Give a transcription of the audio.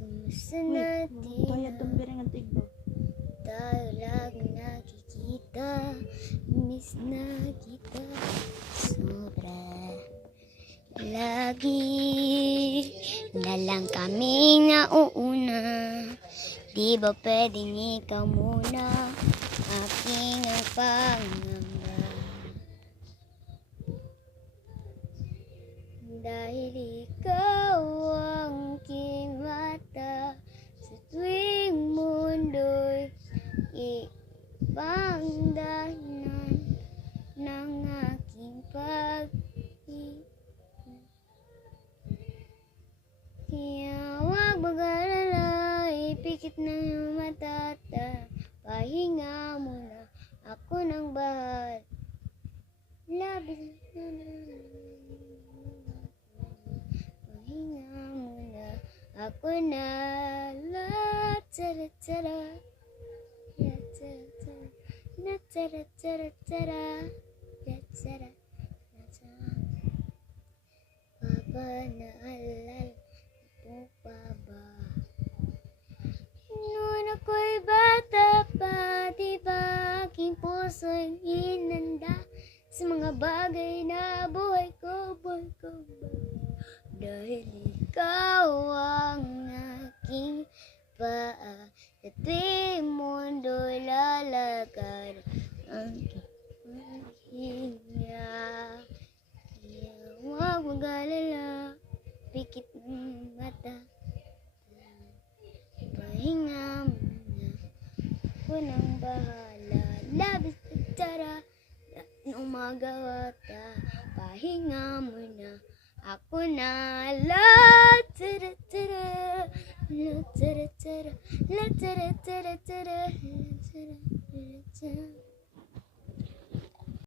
Kumusta natin Kaya tumbiring ang tigbo. tayo lagi nakikita, miss na kita sobra. Lagi na lang kami nauuna, di ba pwedeng ikaw muna, aking ang pangamba. Dahil ikaw ang kimata sa tuwing mundo'y ibang dahilan ng aking pag-ibig. Kaya huwag mag-alala, ipikit na yung mata, pahinga muna, ako nang bahal. Labis na pahinga muna, ako na. La tara tara, la tara tara, la tara tara tara, la tara tara. Papa naalala mo pa ba? Noon ako'y bata pa, di ba aking puso'y inanda sa mga bagay na buhay ko, dahil ikaw ang aking paa sa tuwing mundo'y lalakad ang hinga. Kaya huwag mag-alala, pikit ng mata, pahinga muna, ako nang bahala. Labis na tara, nung magawata, pahinga muna, ako na. La tara tara, la tara tara, la tara tara tara, la tara tara tara.